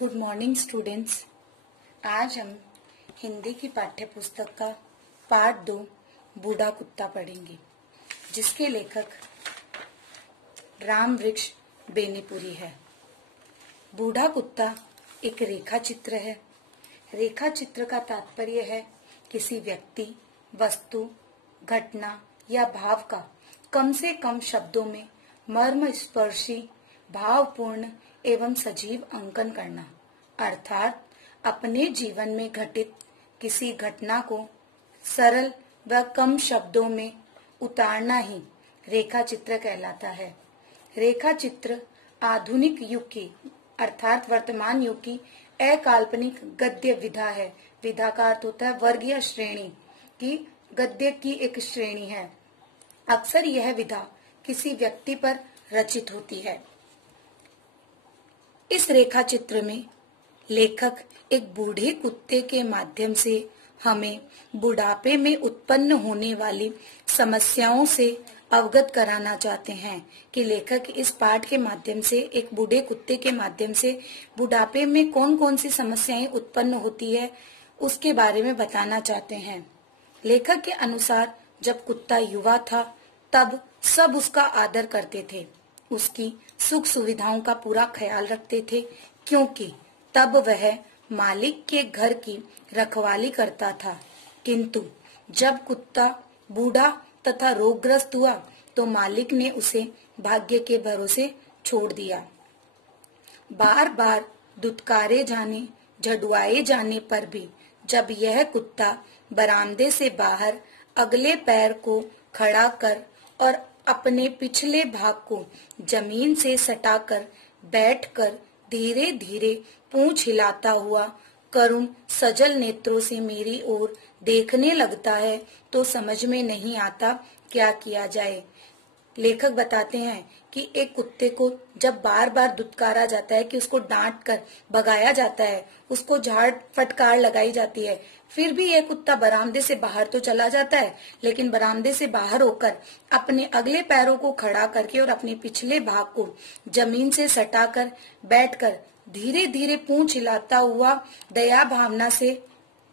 Good morning students. आज हम हिंदी की पाठ्य पुस्तक का पाठ 2 बूढ़ा कुत्ता पढ़ेंगे, जिसके लेखक राम वृक्ष बेनीपुरी है। बूढ़ा कुत्ता एक रेखा चित्र है। रेखा चित्र का तात्पर्य है किसी व्यक्ति, वस्तु, घटना या भाव का कम से कम शब्दों में मर्म स्पर्शी, भावपूर्ण एवं सजीव अंकन करना, अर्थात अपने जीवन में घटित किसी घटना को सरल व कम शब्दों में उतारना ही रेखा चित्र कहलाता है। रेखा चित्र आधुनिक युग की अर्थात वर्तमान युग की अकाल्पनिक गद्य विधा है। विधा का अर्थ होता है वर्ग या श्रेणी की, गद्य की एक श्रेणी है। अक्सर यह विधा किसी व्यक्ति पर रचित होती है। इस रेखा चित्र में लेखक एक बूढ़े कुत्ते के माध्यम से हमें बुढ़ापे में उत्पन्न होने वाली समस्याओं से अवगत कराना चाहते हैं कि लेखक इस पाठ के माध्यम से एक बूढ़े कुत्ते के माध्यम से बुढ़ापे में कौन कौन सी समस्याएं उत्पन्न होती है उसके बारे में बताना चाहते हैं। लेखक के अनुसार जब कुत्ता युवा था तब सब उसका आदर करते थे, उसकी सुख सुविधाओं का पूरा ख्याल रखते थे, क्योंकि तब वह मालिक के घर की रखवाली करता था। किंतु जब कुत्ता बूढ़ा तथा रोगग्रस्त हुआ तो मालिक ने उसे भाग्य के भरोसे छोड़ दिया। बार बार दुत्कारे जाने, झड़ुआए जाने पर भी जब यह कुत्ता बरामदे से बाहर अगले पैर को खड़ा कर और अपने पिछले भाग को जमीन से सटाकर बैठकर धीरे धीरे पूंछ हिलाता हुआ करुण सजल नेत्रों से मेरी ओर देखने लगता है तो समझ में नहीं आता क्या किया जाए। लेखक बताते हैं कि एक कुत्ते को जब बार बार दुत्कारा जाता है, कि उसको डांट कर भगाया जाता है, उसको झाड़ फटकार लगाई जाती है, फिर भी यह कुत्ता बरामदे से बाहर तो चला जाता है, लेकिन बरामदे से बाहर होकर अपने अगले पैरों को खड़ा करके और अपने पिछले भाग को जमीन से सटाकर बैठकर धीरे धीरे पूंछ हिलाता हुआ दया भावना से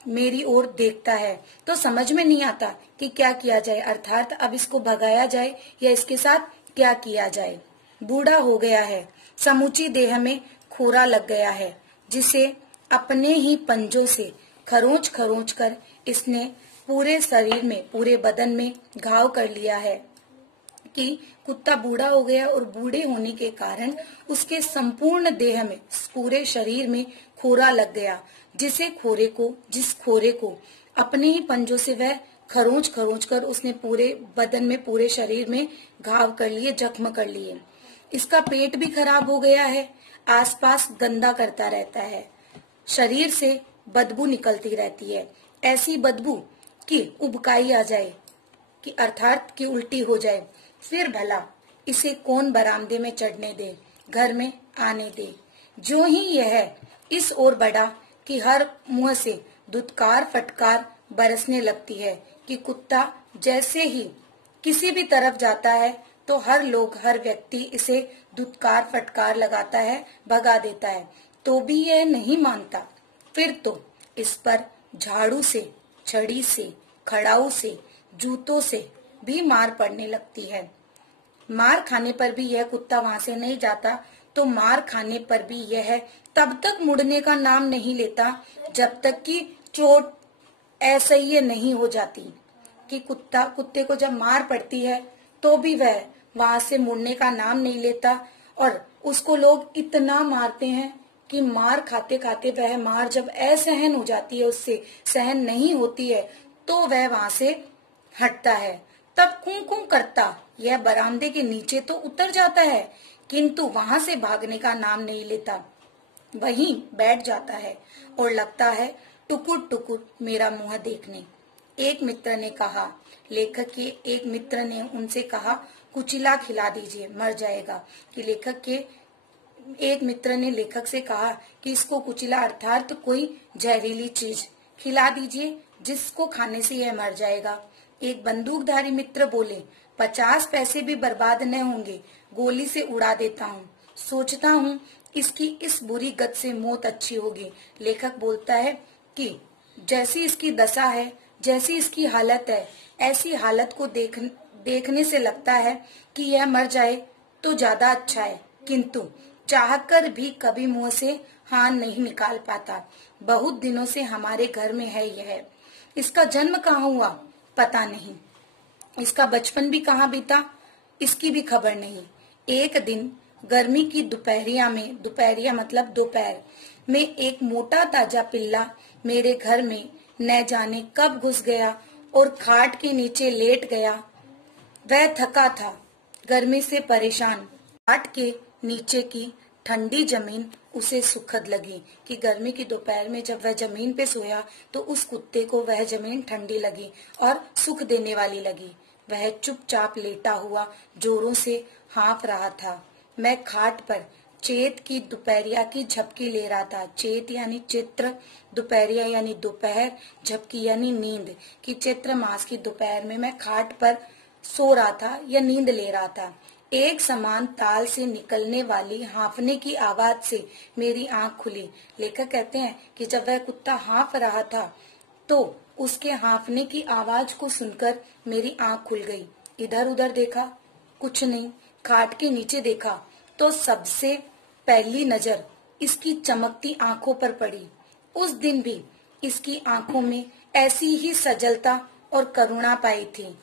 मेरी ओर देखता है तो समझ में नहीं आता कि क्या किया जाए, अर्थात अब इसको भगाया जाए या इसके साथ क्या किया जाए। बूढ़ा हो गया है, समूची देह में खुरा लग गया है, जिसे अपने ही पंजों से खरोंच खरोंच कर इसने पूरे शरीर में, पूरे बदन में घाव कर लिया है कि कुत्ता बूढ़ा हो गया और बूढ़े होने के कारण उसके संपूर्ण देह में, पूरे शरीर में खोरा लग गया, जिस खोरे को अपने ही पंजों से वह खरोंच खरोंच कर उसने पूरे बदन में, पूरे शरीर में घाव कर लिए, जख्म कर लिए। इसका पेट भी खराब हो गया है, आसपास गंदा करता रहता है, शरीर से बदबू निकलती रहती है, ऐसी बदबू कि उबकाई आ जाए, कि अर्थात कि उल्टी हो जाए। फिर भला इसे कौन बरामदे में चढ़ने दे, घर में आने दे। जो ही यह इस ओर बढ़ा कि हर मुंह से दुत्कार फटकार बरसने लगती है कि कुत्ता जैसे ही किसी भी तरफ जाता है तो हर लोग, हर व्यक्ति इसे दुत्कार फटकार लगाता है, भगा देता है, तो भी यह नहीं मानता। फिर तो इस पर झाड़ू से, छड़ी से, खड़ाऊ से, जूतों से भी मार पड़ने लगती है। मार खाने पर भी यह कुत्ता वहां से नहीं जाता, तो मार खाने पर भी यह तब तक मुड़ने का नाम नहीं लेता जब तक कि चोट असह्य नहीं हो जाती। कि कुत्ते को जब मार पड़ती है तो भी वह वहां से मुड़ने का नाम नहीं लेता, और उसको लोग इतना मारते हैं कि मार खाते खाते वह मार जब असहन हो जाती है, उससे सहन नहीं होती है, तो वह वहां से हटता है। तब कूं कूं करता यह बरामदे के नीचे तो उतर जाता है, किंतु वहां से भागने का नाम नहीं लेता, वहीं बैठ जाता है और लगता है टुकुर टुकुर मेरा मुंह देखने। एक मित्र ने कहा, लेखक के एक मित्र ने उनसे कहा, कुचिला खिला दीजिए, मर जाएगा। कि लेखक के एक मित्र ने लेखक से कहा कि इसको कुचिला अर्थात कोई जहरीली चीज खिला दीजिए जिसको खाने से यह मर जाएगा। एक बंदूकधारी मित्र बोले, 50 पैसे भी बर्बाद न होंगे, गोली से उड़ा देता हूँ। सोचता हूँ इसकी इस बुरी गत से मौत अच्छी होगी। लेखक बोलता है कि जैसी इसकी दशा है, जैसी इसकी हालत है, ऐसी हालत को देखने से लगता है कि यह मर जाए तो ज्यादा अच्छा है, किंतु चाहकर भी कभी मुंह से हाँ नहीं निकाल पाता। बहुत दिनों से हमारे घर में है यह। इसका जन्म कहाँ हुआ पता नहीं, इसका बचपन भी कहाँ बीता इसकी भी खबर नहीं। एक दिन गर्मी की दोपहरिया में, दोपहरिया मतलब दोपहर में, एक मोटा ताजा पिल्ला मेरे घर में न जाने कब घुस गया और खाट के नीचे लेट गया। वह थका था, गर्मी से परेशान। खाट के नीचे की ठंडी जमीन उसे सुखद लगी कि गर्मी की दोपहर में जब वह जमीन पे सोया तो उस कुत्ते को वह जमीन ठंडी लगी और सुख देने वाली लगी। वह चुपचाप लेटा हुआ जोरों से हाँफ रहा था। मैं खाट पर चैत की दोपहरिया की झपकी ले रहा था। चैत यानी चित्र, दोपहरिया यानी दोपहर, झपकी यानी नींद कि चैत्र मास की दोपहर में मैं खाट पर सो रहा था या नींद ले रहा था। एक समान ताल से निकलने वाली हाँफने की आवाज से मेरी आंख खुली। लेखक कहते हैं कि जब वह कुत्ता हाँफ रहा था तो उसके हाँफने की आवाज को सुनकर मेरी आंख खुल गई। इधर उधर देखा, कुछ नहीं। खाट के नीचे देखा तो सबसे पहली नजर इसकी चमकती आंखों पर पड़ी। उस दिन भी इसकी आंखों में ऐसी ही सजलता और करुणा पाई थी।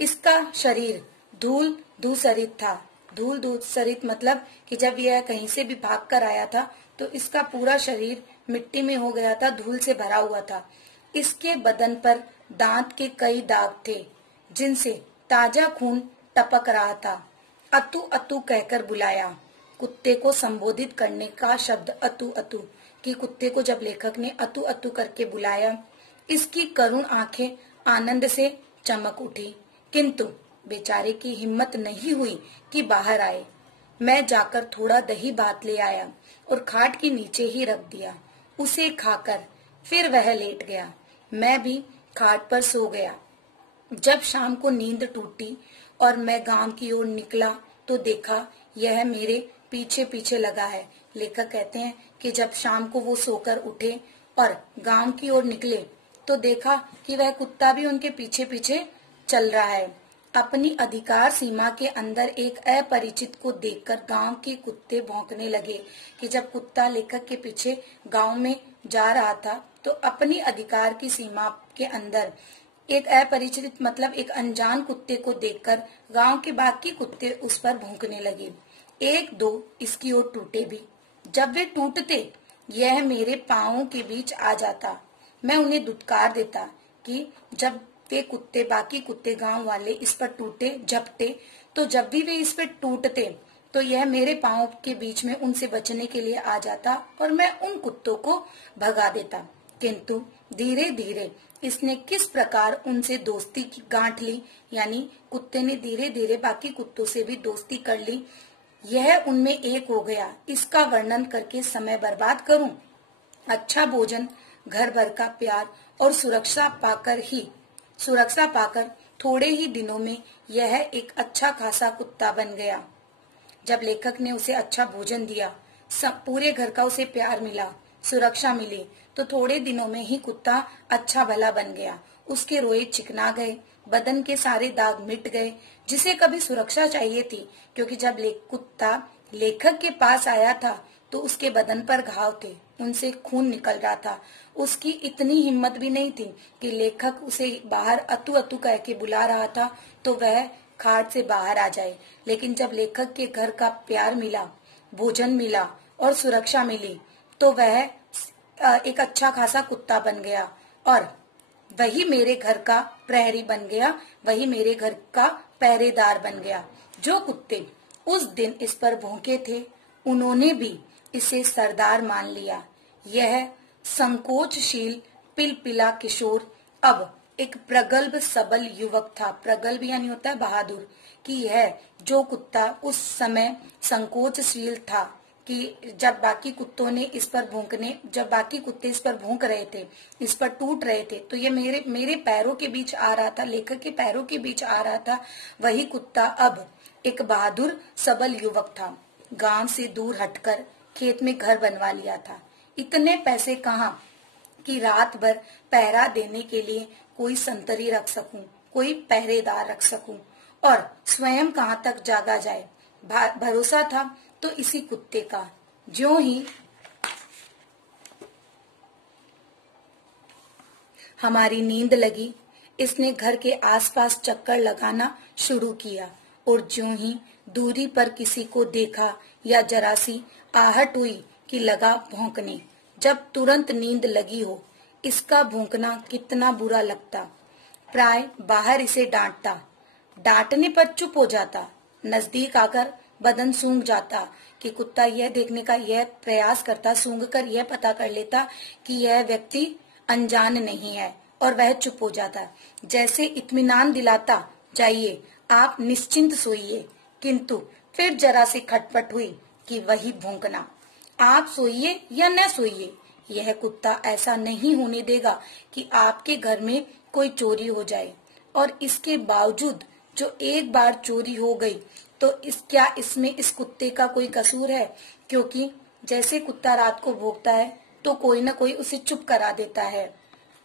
इसका शरीर धूल धूसरित था। धूल धूसरित मतलब कि जब यह कहीं से भी भाग कर आया था तो इसका पूरा शरीर मिट्टी में हो गया था, धूल से भरा हुआ था। इसके बदन पर दांत के कई दाग थे जिनसे ताजा खून टपक रहा था। अतु अतु कहकर बुलाया। कुत्ते को संबोधित करने का शब्द अतु अतु कि कुत्ते को जब लेखक ने अतु अतु करके बुलाया, इसकी करुण आंखें आनंद से चमक उठी, किंतु बेचारे की हिम्मत नहीं हुई कि बाहर आए। मैं जाकर थोड़ा दही भात ले आया और खाट के नीचे ही रख दिया। उसे खाकर फिर वह लेट गया। मैं भी खाट पर सो गया। जब शाम को नींद टूटी और मैं गांव की ओर निकला तो देखा यह मेरे पीछे पीछे लगा है। लेखक कहते हैं कि जब शाम को वो सोकर उठे और गांव की ओर निकले तो देखा कि वह कुत्ता भी उनके पीछे पीछे चल रहा है। अपनी अधिकार सीमा के अंदर एक अपरिचित को देखकर गांव के कुत्ते भौंकने लगे कि जब कुत्ता लेखक के पीछे गांव में जा रहा था तो अपनी अधिकार की सीमा के अंदर एक अपरिचित मतलब एक अनजान कुत्ते को देखकर गांव के बाकी कुत्ते उस पर भौंकने लगे। एक दो इसकी ओर टूटे भी। जब वे टूटते यह मेरे पांवों के बीच आ जाता। मैं उन्हें दुत्कार देता कि जब वे कुत्ते, बाकी कुत्ते गांव वाले इस पर टूटे झपटे तो जब भी वे इस पर टूटते तो यह मेरे पांव के बीच में उनसे बचने के लिए आ जाता और मैं उन कुत्तों को भगा देता। किंतु धीरे धीरे इसने किस प्रकार उनसे दोस्ती की गांठ ली, यानी कुत्ते ने धीरे धीरे बाकी कुत्तों से भी दोस्ती कर ली, यह उनमें एक हो गया। इसका वर्णन करके समय बर्बाद करूं? अच्छा भोजन, घर भर का प्यार और सुरक्षा पाकर थोड़े ही दिनों में यह एक अच्छा खासा कुत्ता बन गया। जब लेखक ने उसे अच्छा भोजन दिया, पूरे घर का उसे प्यार मिला, सुरक्षा मिली, तो थोड़े दिनों में ही कुत्ता अच्छा भला बन गया। उसके रोए चिकना गए, बदन के सारे दाग मिट गए जिसे कभी सुरक्षा चाहिए थी, क्योंकि जब कुत्ता लेखक के पास आया था तो उसके बदन पर घाव थे, उनसे खून निकल रहा था। उसकी इतनी हिम्मत भी नहीं थी कि लेखक उसे बाहर अतु अतु कह के बुला रहा था तो वह खाट से बाहर आ जाए। लेकिन जब लेखक के घर का प्यार मिला, भोजन मिला और सुरक्षा मिली तो वह एक अच्छा खासा कुत्ता बन गया और वही मेरे घर का प्रहरी बन गया, वही मेरे घर का पहरेदार बन गया। जो कुत्ते उस दिन इस पर भौंके थे उन्होंने भी इसे सरदार मान लिया। यह संकोचशील पिलपिला किशोर अब एक प्रगल्भ सबल युवक था। प्रगल्भ यानी होता है बहादुर, कि यह जो कुत्ता उस समय संकोचशील था कि जब बाकी कुत्ते इस पर भौंक रहे थे, इस पर टूट रहे थे, तो ये मेरे पैरों के बीच आ रहा था, लेखक के पैरों के बीच आ रहा था। वही कुत्ता अब एक बहादुर सबल युवक था। गांव से दूर हटकर खेत में घर बनवा लिया था। इतने पैसे कहाँ कि रात भर पहरा देने के लिए कोई संतरी रख सकूं, कोई पहरेदार रख सकूं, और स्वयं कहाँ तक जागा जाए। भरोसा था तो इसी कुत्ते का। ज्यों ही हमारी नींद लगी, इसने घर के आसपास चक्कर लगाना शुरू किया, और ज्यों ही दूरी पर किसी को देखा या जरा सी आहट हुई कि लगा भौंकने। जब तुरंत नींद लगी हो, इसका भौंकना कितना बुरा लगता। प्राय बाहर इसे डांटता, डांटने पर चुप हो जाता। नजदीक आकर बदन सूंघ जाता कि कुत्ता यह देखने का यह प्रयास करता, सूंघकर यह पता कर लेता कि यह व्यक्ति अनजान नहीं है, और वह चुप हो जाता, जैसे इत्मीनान दिलाता, जाइए आप निश्चिंत सोइए। किंतु फिर जरा सी खटपट हुई कि वही भौंकना। आप सोइए या न सोइए, यह कुत्ता ऐसा नहीं होने देगा कि आपके घर में कोई चोरी हो जाए। और इसके बावजूद जो एक बार चोरी हो गई तो क्या इसमें इस कुत्ते का कोई कसूर है? क्योंकि जैसे कुत्ता रात को भौंकता है तो कोई न कोई उसे चुप करा देता है।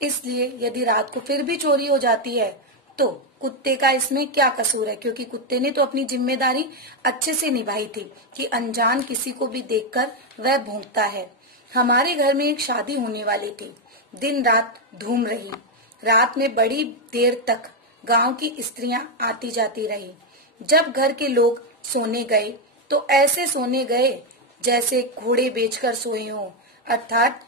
इसलिए यदि रात को फिर भी चोरी हो जाती है तो कुत्ते का इसमें क्या कसूर है? क्योंकि कुत्ते ने तो अपनी जिम्मेदारी अच्छे से निभाई थी कि अनजान किसी को भी देखकर वह भौंकता है। हमारे घर में एक शादी होने वाली थी। दिन रात धूम रही। रात में बड़ी देर तक गांव की स्त्रियां आती जाती रही। जब घर के लोग सोने गए तो ऐसे सोने गए जैसे घोड़े बेचकर सोए हों। अर्थात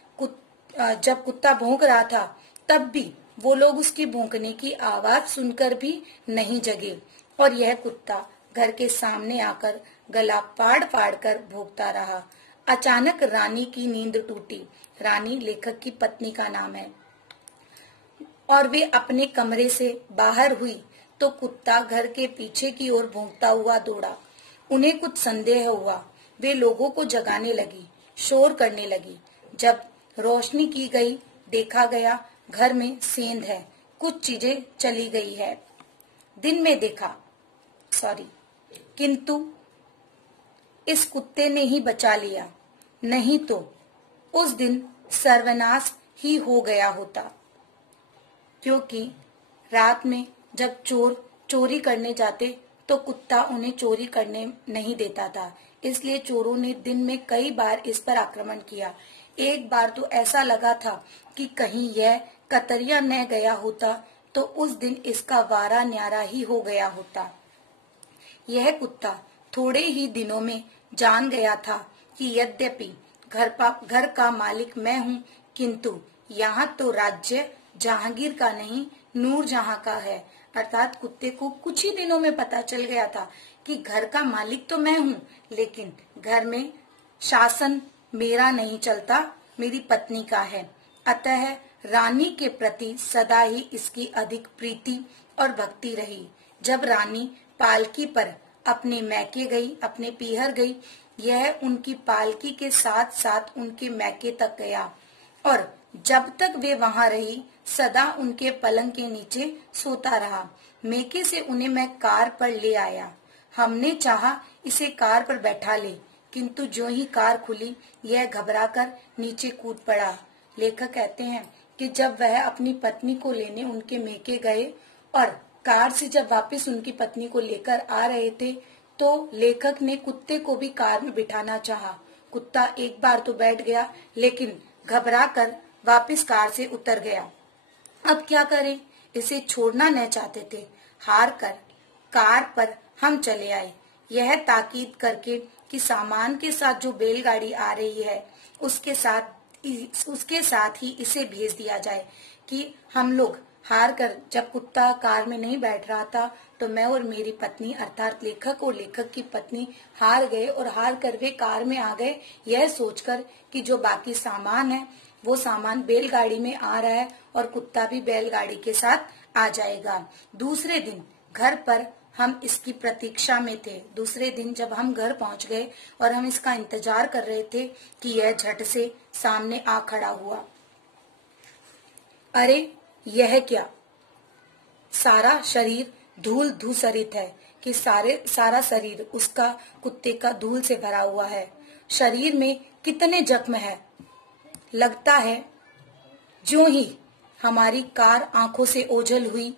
जब कुत्ता भौंक रहा था तब भी वो लोग उसकी भौंकने की आवाज सुनकर भी नहीं जगे, और यह कुत्ता घर के सामने आकर गला फाड़ फाड़ कर भौंकता रहा। अचानक रानी की नींद टूटी। रानी लेखक की पत्नी का नाम है। और वे अपने कमरे से बाहर हुई तो कुत्ता घर के पीछे की ओर भौंकता हुआ दौड़ा। उन्हें कुछ संदेह हुआ। वे लोगों को जगाने लगी, शोर करने लगी। जब रोशनी की गई, देखा गया घर में सेंध है, कुछ चीजें चली गई है। दिन में देखा, किंतु इस कुत्ते ने ही बचा लिया, नहीं तो उस दिन सर्वनाश ही हो गया होता। क्योंकि रात में जब चोर चोरी करने जाते तो कुत्ता उन्हें चोरी करने नहीं देता था। इसलिए चोरों ने दिन में कई बार इस पर आक्रमण किया। एक बार तो ऐसा लगा था कि कहीं यह कतरिया न गया होता तो उस दिन इसका वारा न्यारा ही हो गया होता। यह कुत्ता थोड़े ही दिनों में जान गया था कि यद्यपि घर का मालिक मैं हूँ, किंतु यहाँ तो राज्य जहांगीर का नहीं, नूरजहां का है। अर्थात कुत्ते को कुछ ही दिनों में पता चल गया था कि घर का मालिक तो मैं हूँ, लेकिन घर में शासन मेरा नहीं चलता, मेरी पत्नी का है। अतः रानी के प्रति सदा ही इसकी अधिक प्रीति और भक्ति रही। जब रानी पालकी पर अपने मैके गई, अपने पीहर गई, यह उनकी पालकी के साथ साथ उनके मैके तक गया, और जब तक वे वहां रही सदा उनके पलंग के नीचे सोता रहा। मैके से उन्हें मैं कार पर ले आया। हमने चाहा इसे कार पर बैठा ले, किंतु जो ही कार खुली यह घबराकर नीचे कूद पड़ा। लेखक कहते हैं कि जब वह अपनी पत्नी को लेने उनके मैके गए और कार से जब वापस उनकी पत्नी को लेकर आ रहे थे तो लेखक ने कुत्ते को भी कार में बिठाना चाहा। कुत्ता एक बार तो बैठ गया, लेकिन घबराकर वापस कार से उतर गया। अब क्या करें, इसे छोड़ना न चाहते थे। हार कर कार पर हम चले आए, यह ताकीद करके कि सामान के साथ जो बैलगाड़ी आ रही है उसके साथ ही इसे भेज दिया जाए। कि हम लोग हार कर, जब कुत्ता कार में नहीं बैठ रहा था तो मैं और मेरी पत्नी अर्थात लेखक और लेखक की पत्नी हार गए, और हार कर वे कार में आ गए, यह सोचकर कि जो बाकी सामान है वो सामान बैलगाड़ी में आ रहा है और कुत्ता भी बैलगाड़ी के साथ आ जाएगा। दूसरे दिन घर पर हम इसकी प्रतीक्षा में थे। दूसरे दिन जब हम घर पहुंच गए और हम इसका इंतजार कर रहे थे कि यह झट से सामने आ खड़ा हुआ। अरे यह क्या, सारा शरीर धूल धूसरित है कि सारा शरीर उसका कुत्ते का धूल से भरा हुआ है। शरीर में कितने जख्म है। लगता है ज्यों ही हमारी कार आंखों से ओझल हुई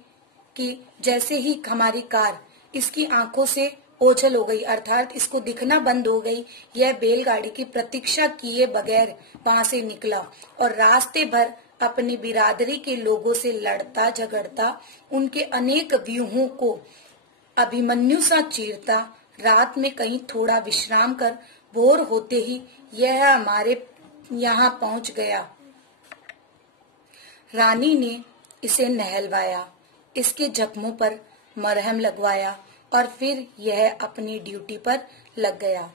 कि जैसे ही हमारी कार इसकी आंखों से ओझल हो गई, अर्थात इसको दिखना बंद हो गई, यह बैलगाड़ी की प्रतीक्षा किए बगैर वहां से निकला और रास्ते भर अपनी बिरादरी के लोगों से लड़ता झगड़ता, उनके अनेक व्यूहों को अभिमन्यु सा चीरता, रात में कहीं थोड़ा विश्राम कर भोर होते ही यह हमारे यहाँ पहुंच गया। रानी ने इसे नहलवाया, इसके जख्मों पर मरहम लगवाया और फिर यह अपनी ड्यूटी पर लग गया।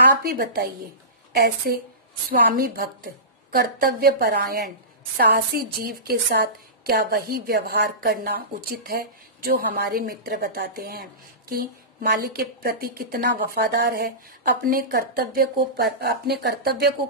आप ही बताइए, ऐसे स्वामी भक्त, कर्तव्य परायण, साहसी जीव के साथ क्या वही व्यवहार करना उचित है जो हमारे मित्र बताते हैं कि मालिक के प्रति कितना वफादार है, अपने कर्तव्य को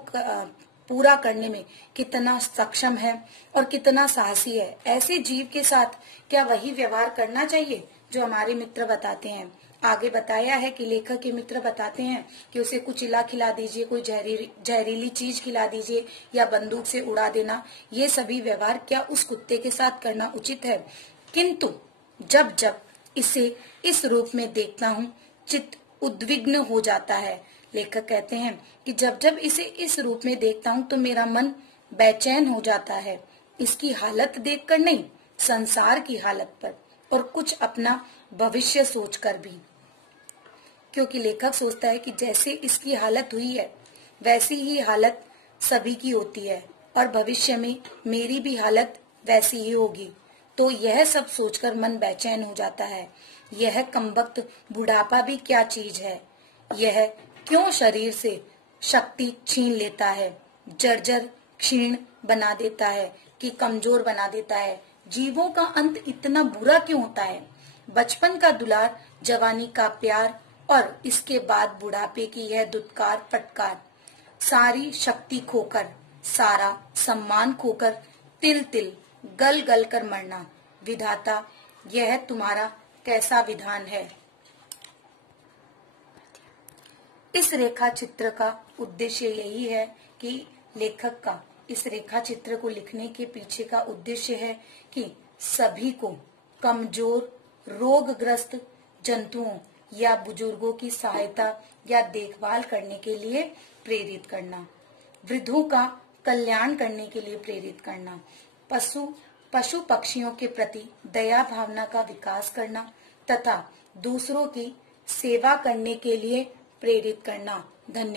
पूरा करने में कितना सक्षम है और कितना साहसी है। ऐसे जीव के साथ क्या वही व्यवहार करना चाहिए जो हमारे मित्र बताते हैं। आगे बताया है कि लेखक के मित्र बताते हैं कि उसे कुछ इला खिला दीजिए, कोई जहरीली चीज खिला दीजिए या बंदूक से उड़ा देना, ये सभी व्यवहार क्या उस कुत्ते के साथ करना उचित है। किंतु जब जब इसे इस रूप में देखता हूँ, चित्त उद्विग्न हो जाता है। लेखक कहते हैं कि जब जब इसे इस रूप में देखता हूँ तो मेरा मन बेचैन हो जाता है, इसकी हालत देखकर नहीं, संसार की हालत पर, और कुछ अपना भविष्य सोचकर भी। क्योंकि लेखक सोचता है कि जैसे इसकी हालत हुई है वैसी ही हालत सभी की होती है और भविष्य में मेरी भी हालत वैसी ही होगी। तो यह सब सोचकर मन बेचैन हो जाता है। यह कमबख्त बुढ़ापा भी क्या चीज है, यह क्यों शरीर से शक्ति छीन लेता है, जर्जर क्षीण बना देता है कि कमजोर बना देता है। जीवों का अंत इतना बुरा क्यों होता है। बचपन का दुलार, जवानी का प्यार और इसके बाद बुढ़ापे की यह दुत्कार फटकार, सारी शक्ति खोकर, सारा सम्मान खोकर, तिल तिल गल गल कर मरना। विधाता, यह तुम्हारा कैसा विधान है। इस रेखा चित्र का उद्देश्य यही है कि लेखक का इस रेखा चित्र को लिखने के पीछे का उद्देश्य है कि सभी को कमजोर, रोगग्रस्त जंतुओं या बुजुर्गों की सहायता या देखभाल करने के लिए प्रेरित करना, वृद्धों का कल्याण करने के लिए प्रेरित करना, पशु पक्षियों के प्रति दया भावना का विकास करना तथा दूसरों की सेवा करने के लिए प्रेरित करना। धन्यवाद।